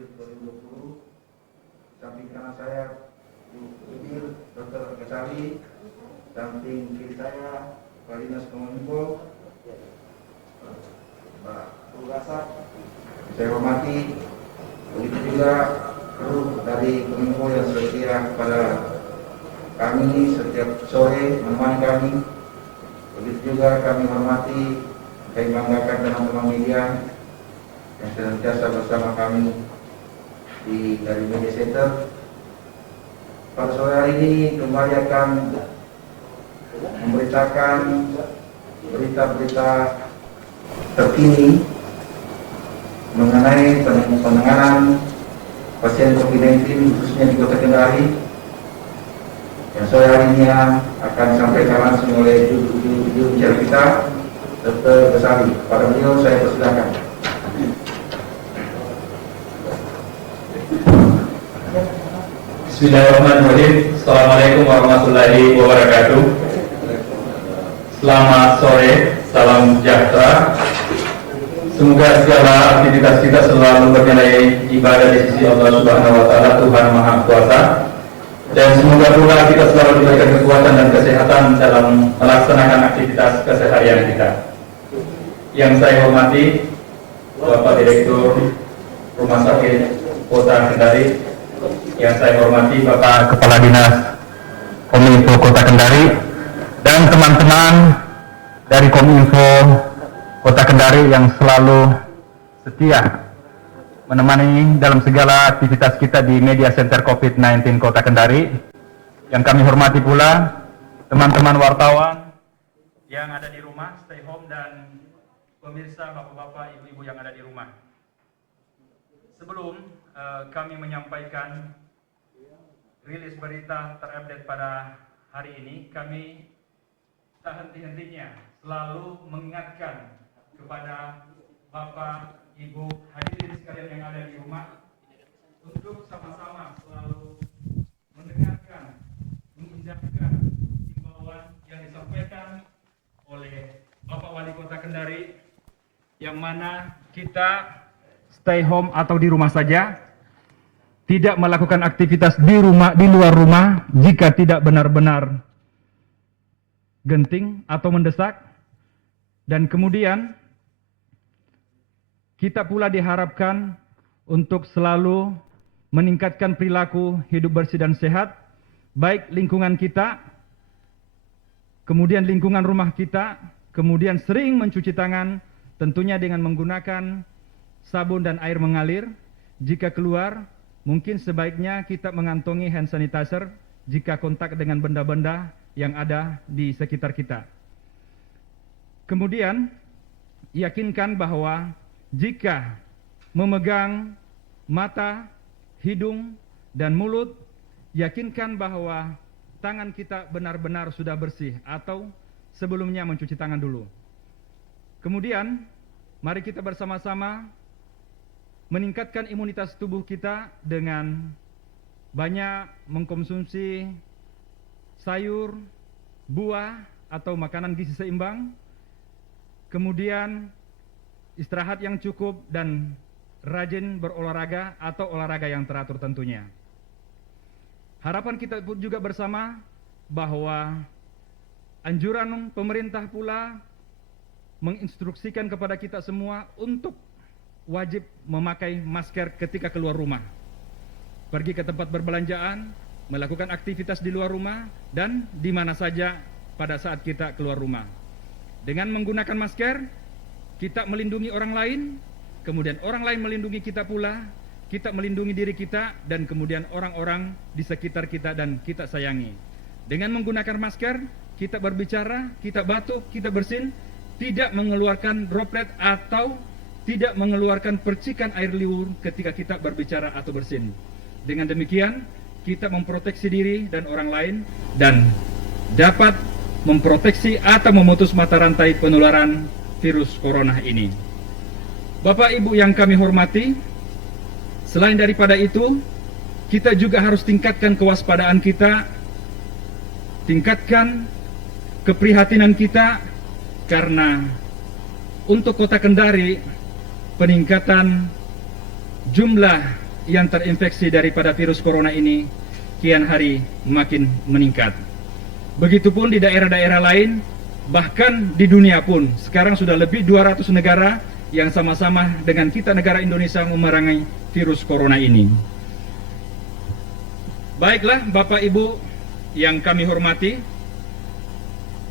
April 2020. Samping kanan saya Ibu Dr. Kesali, samping kiri saya Kepala Dinas Kominfo Pak Rugasa. Saya hormati, begitu juga kru dari Kominfo yang setia kepada kami setiap sore menemani kami. Begitu juga kami hormati, kami banggakan teman-teman media yang senantiasa bersama kami dari Media Center. Pada sore hari ini kembali akan memberitakan berita-berita terkini mengenai penanganan pasien COVID-19 khususnya di Kota Kendari. Yang sore hari ini akan disampaikan langsung oleh juru bicara kita, Dr. Kesali. Pada beliau saya persilakan. Bismillahirrahmanirrahim. Assalamualaikum warahmatullahi wabarakatuh. Selamat sore, salam sejahtera. Semoga segala aktivitas kita selalu bernilai ibadah di sisi Allah Subhanahu wa Ta'ala, Tuhan Maha Kuasa. Dan semoga pula kita selalu diberikan kekuatan dan kesehatan dalam melaksanakan aktivitas keseharian kita. Yang saya hormati Bapak Direktur Rumah Sakit Kota Kendari, yang saya hormati Bapak Kepala Dinas Kominfo Kota Kendari, dan teman-teman dari Kominfo Kota Kendari yang selalu setia menemani dalam segala aktivitas kita di Media Center COVID-19 Kota Kendari. Yang kami hormati pula teman-teman wartawan yang ada di rumah, stay home, dan pemirsa, bapak-bapak, ibu-ibu yang ada di rumah. Sebelum kami menyampaikan rilis berita terupdate pada hari ini, kami tak henti-hentinya selalu mengingatkan kepada Bapak, Ibu, hadirin sekalian yang ada di rumah untuk sama-sama selalu mendengarkan, mengindahkan himbauan yang disampaikan oleh Bapak Wali Kota Kendari, yang mana kita stay home atau di rumah saja, tidak melakukan aktivitas di luar rumah jika tidak benar-benar genting atau mendesak. Dan kemudian kita pula diharapkan untuk selalu meningkatkan perilaku hidup bersih dan sehat, baik lingkungan kita, kemudian lingkungan rumah kita, kemudian sering mencuci tangan, tentunya dengan menggunakan sabun dan air mengalir. Jika keluar, mungkin sebaiknya kita mengantongi hand sanitizer jika kontak dengan benda-benda yang ada di sekitar kita. Kemudian, yakinkan bahwa jika memegang mata, hidung, dan mulut, yakinkan bahwa tangan kita benar-benar sudah bersih atau sebelumnya mencuci tangan dulu. Kemudian, mari kita bersama-sama meningkatkan imunitas tubuh kita dengan banyak mengkonsumsi sayur, buah, atau makanan gizi seimbang. Kemudian istirahat yang cukup dan rajin berolahraga atau olahraga yang teratur tentunya. Harapan kita juga bersama bahwa anjuran pemerintah pula menginstruksikan kepada kita semua untuk wajib memakai masker ketika keluar rumah, pergi ke tempat perbelanjaan, melakukan aktivitas di luar rumah, dan di mana saja pada saat kita keluar rumah. Dengan menggunakan masker, kita melindungi orang lain, kemudian orang lain melindungi kita pula, kita melindungi diri kita, dan kemudian orang-orang di sekitar kita dan kita sayangi. Dengan menggunakan masker, kita berbicara, kita batuk, kita bersin, tidak mengeluarkan droplet atau tidak mengeluarkan percikan air liur ketika kita berbicara atau bersin. Dengan demikian, kita memproteksi diri dan orang lain dan dapat memproteksi atau memutus mata rantai penularan virus corona ini. Bapak Ibu yang kami hormati, selain daripada itu, kita juga harus tingkatkan kewaspadaan kita, tingkatkan keprihatinan kita, karena untuk Kota Kendari peningkatan jumlah yang terinfeksi daripada virus corona ini kian hari makin meningkat. Begitupun di daerah-daerah lain, bahkan di dunia pun sekarang sudah lebih 200 negara yang sama-sama dengan kita negara Indonesia memerangi virus corona ini. Baiklah Bapak Ibu yang kami hormati,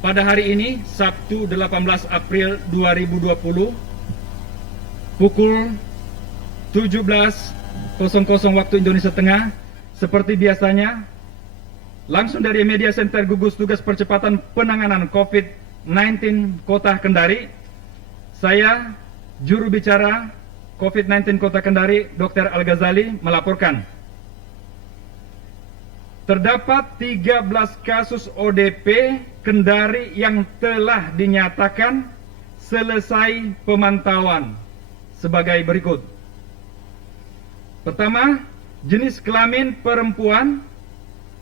pada hari ini Sabtu 18 April 2020 pukul 17.00 waktu Indonesia Tengah, seperti biasanya langsung dari Media Center Gugus Tugas Percepatan Penanganan COVID-19 Kota Kendari, saya juru bicara COVID-19 Kota Kendari, Dr. Al-Ghazali melaporkan terdapat 13 kasus ODP Kendari yang telah dinyatakan selesai pemantauan sebagai berikut. Pertama, jenis kelamin perempuan,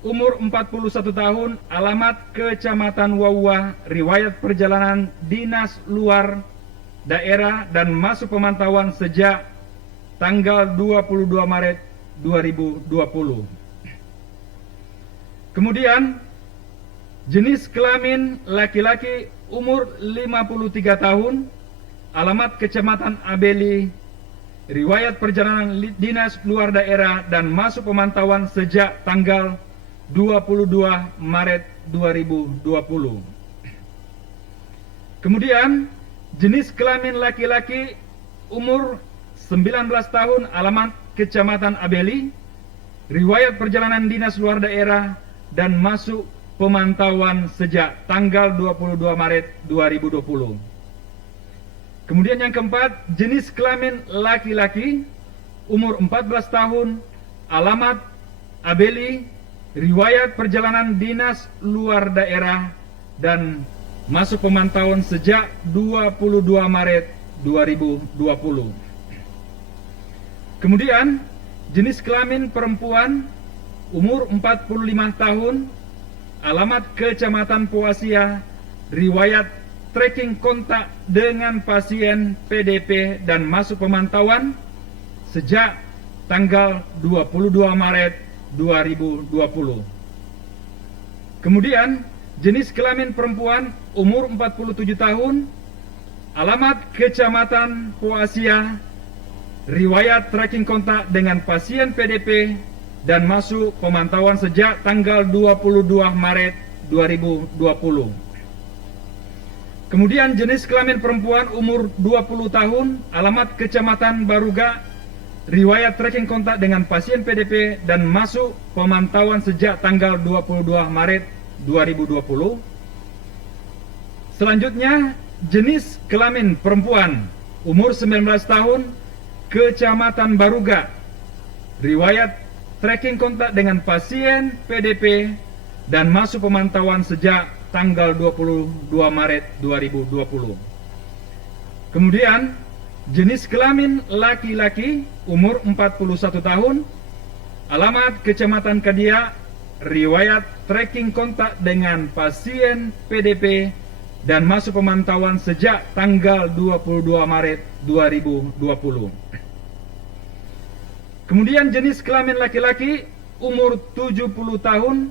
umur 41 tahun, alamat Kecamatan Wawah, riwayat perjalanan dinas luar daerah dan masuk pemantauan sejak tanggal 22 Maret 2020. Kemudian, jenis kelamin laki-laki umur 53 tahun, alamat Kecamatan Abeli, riwayat perjalanan dinas luar daerah dan masuk pemantauan sejak tanggal 22 Maret 2020. Kemudian, jenis kelamin laki-laki umur 19 tahun, alamat Kecamatan Abeli, riwayat perjalanan dinas luar daerah dan masuk pemantauan sejak tanggal 22 Maret 2020. Kemudian yang keempat, jenis kelamin laki-laki umur 14 tahun, alamat Abeli, riwayat perjalanan dinas luar daerah dan masuk pemantauan sejak 22 Maret 2020. Kemudian, jenis kelamin perempuan umur 45 tahun, alamat Kecamatan Poasia, riwayat tracking kontak dengan pasien PDP dan masuk pemantauan sejak tanggal 22 Maret 2020. Kemudian, jenis kelamin perempuan umur 47 tahun, alamat Kecamatan Poasia, riwayat tracking kontak dengan pasien PDP dan masuk pemantauan sejak tanggal 22 Maret 2020. Kemudian jenis kelamin perempuan umur 20 tahun, alamat Kecamatan Baruga, riwayat tracking kontak dengan pasien PDP dan masuk pemantauan sejak tanggal 22 Maret 2020. Selanjutnya, jenis kelamin perempuan umur 19 tahun, Kecamatan Baruga, riwayat tracking kontak dengan pasien PDP dan masuk pemantauan sejak tanggal 22 Maret 2020. Kemudian, jenis kelamin laki-laki umur 41 tahun, alamat Kecamatan Kadia, riwayat tracking kontak dengan pasien PDP dan masuk pemantauan sejak tanggal 22 Maret 2020. Kemudian jenis kelamin laki-laki umur 70 tahun,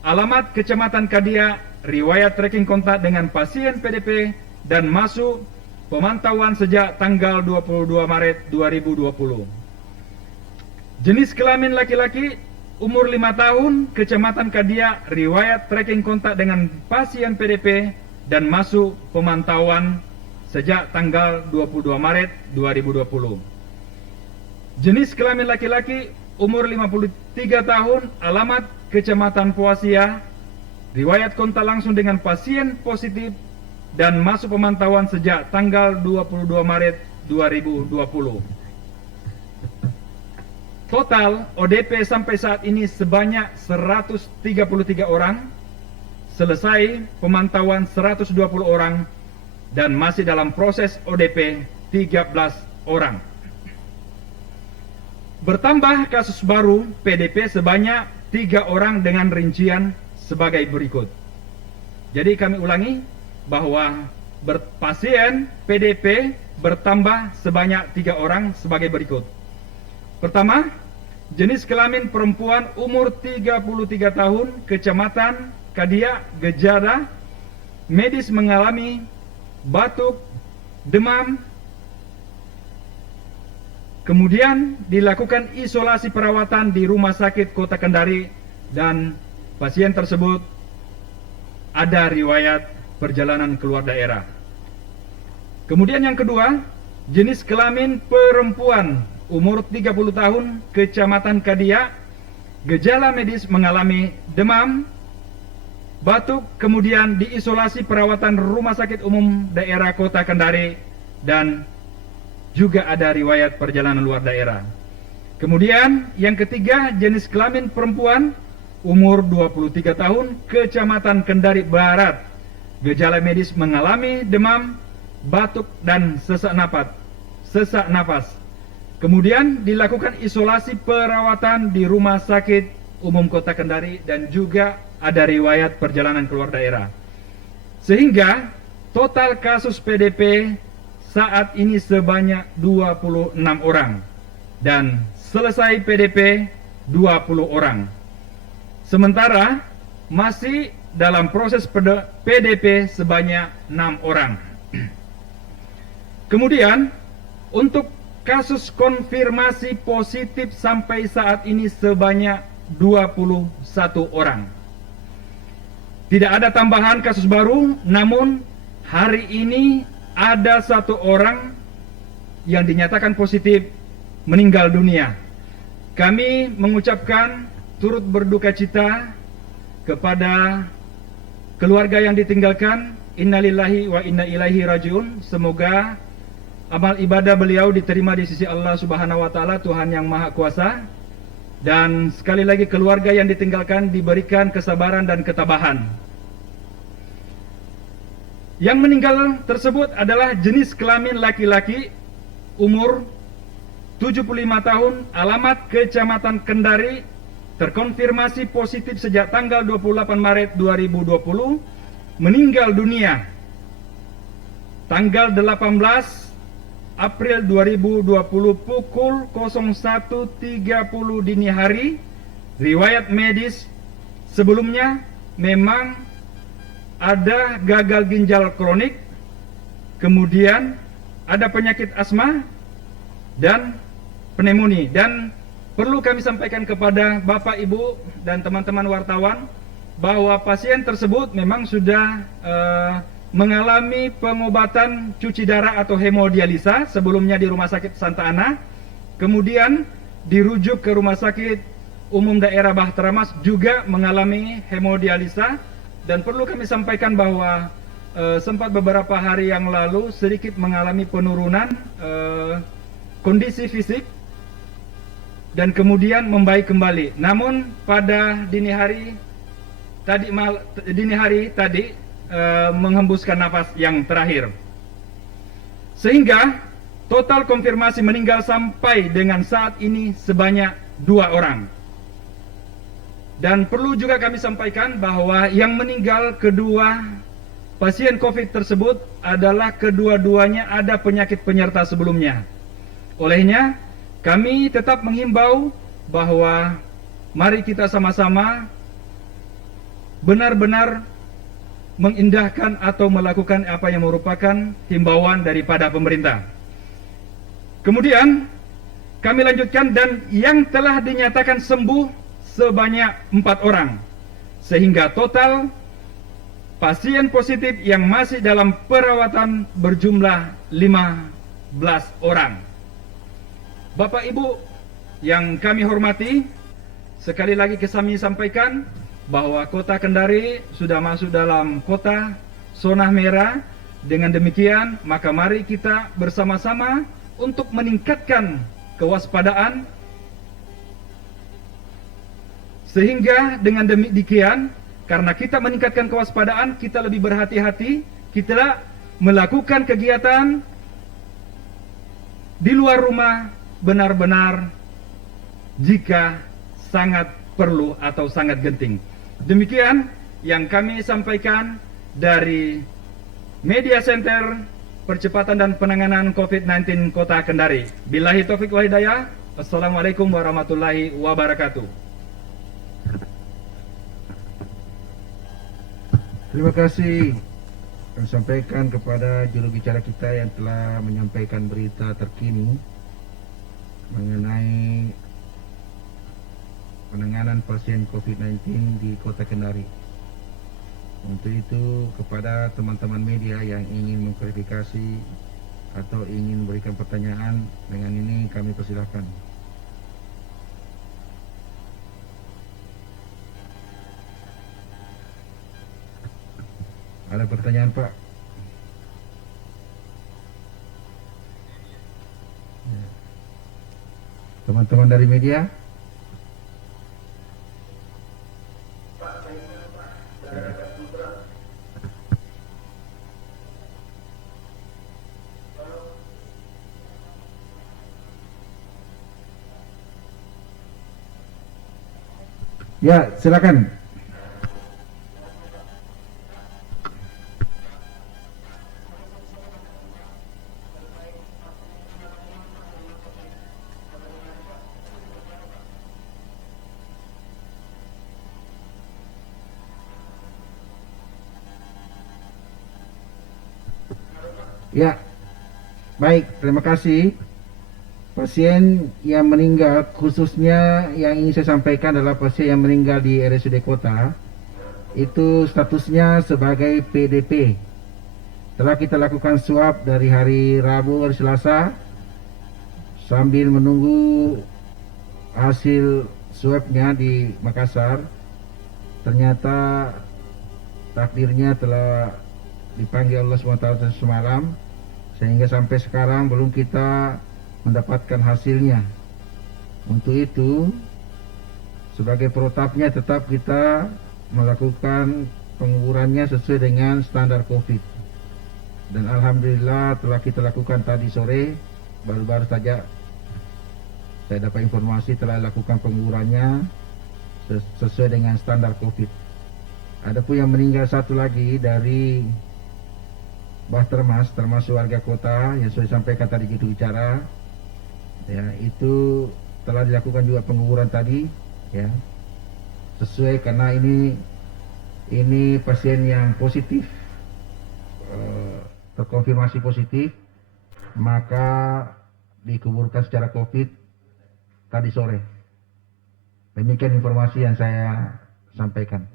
alamat Kecamatan Kadia, riwayat tracking kontak dengan pasien PDP dan masuk pemantauan sejak tanggal 22 Maret 2020. Jenis kelamin laki-laki umur 5 tahun, Kecamatan Kadia, riwayat tracking kontak dengan pasien PDP dan masuk pemantauan sejak tanggal 22 Maret 2020. Jenis kelamin laki-laki umur 53 tahun, alamat Kecamatan Poasia, riwayat kontak langsung dengan pasien positif dan masuk pemantauan sejak tanggal 22 Maret 2020. Total ODP sampai saat ini sebanyak 133 orang, selesai pemantauan 120 orang, dan masih dalam proses ODP 13 orang. Bertambah kasus baru PDP sebanyak 3 orang dengan rincian sebagai berikut. Jadi kami ulangi bahwa pasien PDP bertambah sebanyak 3 orang sebagai berikut. Pertama, jenis kelamin perempuan umur 33 tahun, Kecamatan Kadia, gejala medis mengalami batuk, demam, kemudian dilakukan isolasi perawatan di Rumah Sakit Kota Kendari dan pasien tersebut ada riwayat perjalanan keluar daerah. Kemudian yang kedua, jenis kelamin perempuan umur 30 tahun, Kecamatan Kadia, gejala medis mengalami demam, batuk, kemudian diisolasi perawatan Rumah Sakit Umum Daerah Kota Kendari dan juga ada riwayat perjalanan luar daerah. Kemudian yang ketiga, jenis kelamin perempuan umur 23 tahun, Kecamatan Kendari Barat, gejala medis mengalami demam, batuk dan sesak napas. Kemudian dilakukan isolasi perawatan di Rumah Sakit Umum Kota Kendari dan juga ada riwayat perjalanan keluar daerah. Sehingga total kasus PDP saat ini sebanyak 26 orang dan selesai PDP 20 orang. Sementara masih dalam proses PDP sebanyak 6 orang. Kemudian untuk kasus konfirmasi positif sampai saat ini sebanyak 21 orang. Tidak ada tambahan kasus baru, namun hari ini ada 1 orang yang dinyatakan positif meninggal dunia. Kami mengucapkan turut berduka cita kepada keluarga yang ditinggalkan. Innalillahi wa inna ilaihi rajiun. Semoga amal ibadah beliau diterima di sisi Allah Subhanahu wa taala, Tuhan yang Maha Kuasa. Dan sekali lagi keluarga yang ditinggalkan diberikan kesabaran dan ketabahan. Yang meninggal tersebut adalah jenis kelamin laki-laki, umur 75 tahun, alamat Kecamatan Kendari, terkonfirmasi positif sejak tanggal 28 Maret 2020, meninggal dunia tanggal 18 April 2020 pukul 01.30 dini hari. Riwayat medis sebelumnya memang ada gagal ginjal kronik, kemudian ada penyakit asma dan pneumonia. Dan perlu kami sampaikan kepada Bapak, Ibu, dan teman-teman wartawan bahwa pasien tersebut memang sudah mengalami pengobatan cuci darah atau hemodialisa sebelumnya di Rumah Sakit Santa Ana, kemudian dirujuk ke Rumah Sakit Umum Daerah Bahtera Mas juga mengalami hemodialisa. Dan perlu kami sampaikan bahwa sempat beberapa hari yang lalu sedikit mengalami penurunan kondisi fisik dan kemudian membaik kembali. Namun pada dini hari tadi menghembuskan nafas yang terakhir. Sehingga total konfirmasi meninggal sampai dengan saat ini sebanyak 2 orang. Dan perlu juga kami sampaikan bahwa yang meninggal kedua pasien COVID tersebut adalah kedua-duanya ada penyakit penyerta sebelumnya. Olehnya kami tetap menghimbau bahwa mari kita sama-sama benar-benar mengindahkan atau melakukan apa yang merupakan himbauan daripada pemerintah. Kemudian kami lanjutkan, dan yang telah dinyatakan sembuh sebanyak 4 orang, sehingga total pasien positif yang masih dalam perawatan berjumlah 15 orang. Bapak Ibu yang kami hormati, sekali lagi kami sampaikan bahwa Kota Kendari sudah masuk dalam kota zona merah. Dengan demikian, maka mari kita bersama-sama untuk meningkatkan kewaspadaan, sehingga dengan demikian, karena kita meningkatkan kewaspadaan, kita lebih berhati-hati, kita melakukan kegiatan di luar rumah benar-benar jika sangat perlu atau sangat genting. Demikian yang kami sampaikan dari Media Center Percepatan dan Penanganan COVID-19 Kota Kendari. Billahi taufiq wal hidayah. Assalamualaikum warahmatullahi wabarakatuh. Terima kasih kami sampaikan kepada juru bicara kita yang telah menyampaikan berita terkini mengenai penanganan pasien COVID-19 di Kota Kendari. Untuk itu, kepada teman-teman media yang ingin mengklarifikasi atau ingin memberikan pertanyaan, dengan ini kami persilahkan. Ada pertanyaan, Pak? Teman-teman dari media? Ya, silakan. Ya, baik, terima kasih. Pasien yang meninggal, khususnya yang ingin saya sampaikan adalah pasien yang meninggal di RSUD Kota, itu statusnya sebagai PDP. Telah kita lakukan swab dari hari Rabu, hari Selasa, sambil menunggu hasil swabnya di Makassar. Ternyata takdirnya telah dipanggil Allah SWT semalam, sehingga sampai sekarang belum kita mendapatkan hasilnya. Untuk itu, sebagai protapnya tetap kita melakukan pengukurannya sesuai dengan standar COVID. Dan alhamdulillah telah kita lakukan tadi sore, baru-baru saja saya dapat informasi telah lakukan pengukurannya sesuai dengan standar COVID. Adapun yang meninggal satu lagi dari Bahtermas, termasuk warga kota yang sudah disampaikan tadi gitu bicara, ya, itu telah dilakukan juga pengukuran tadi, ya, sesuai karena ini pasien yang positif, terkonfirmasi positif, maka dikuburkan secara COVID tadi sore. Demikian informasi yang saya sampaikan.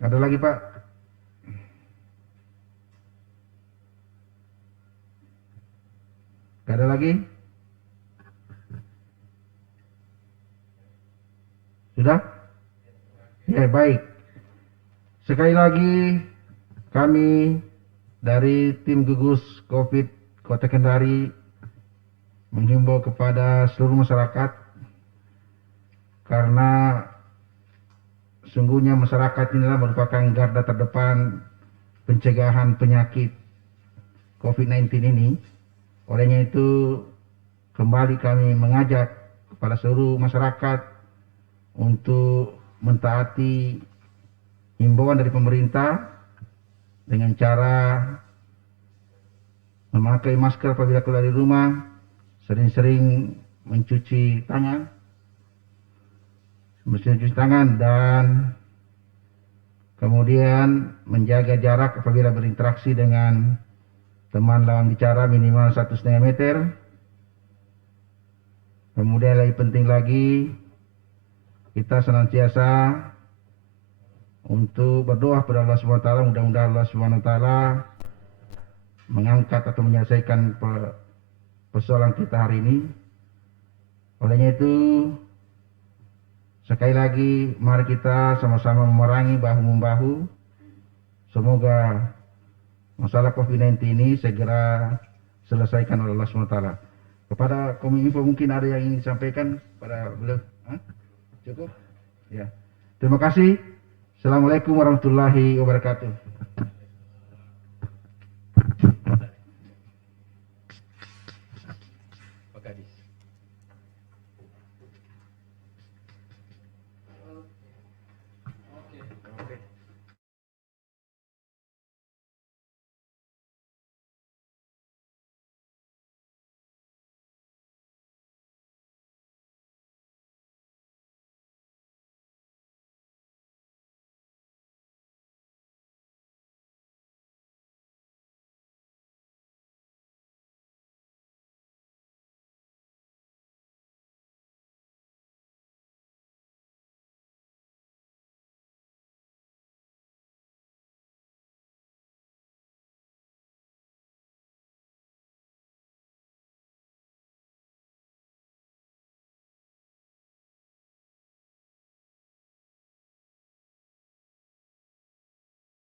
Ada lagi, Pak? Ada lagi? Sudah? Ya, baik. Sekali lagi kami dari tim gugus COVID Kota Kendari menghimbau kepada seluruh masyarakat, karena sungguhnya masyarakat inilah merupakan garda terdepan pencegahan penyakit COVID-19 ini. Olehnya itu, kembali kami mengajak kepada seluruh masyarakat untuk mentaati himbauan dari pemerintah dengan cara memakai masker apabila keluar dari rumah, sering-sering mencuci tangan, dan kemudian menjaga jarak apabila berinteraksi dengan teman lawan bicara minimal 1,5 meter. Kemudian lebih penting lagi, kita senantiasa untuk berdoa kepada Allah SWT, mudah-mudahan Allah SWT mengangkat atau menyelesaikan persoalan kita hari ini. Olehnya itu, sekali lagi mari kita sama-sama memerangi bahu-membahu. Semoga masalah COVID-19 ini segera selesaikan oleh Allah SWT. Kepada Kominfo mungkin ada yang ingin disampaikan pada beliau? Cukup? Ya. Terima kasih. Assalamualaikum warahmatullahi wabarakatuh.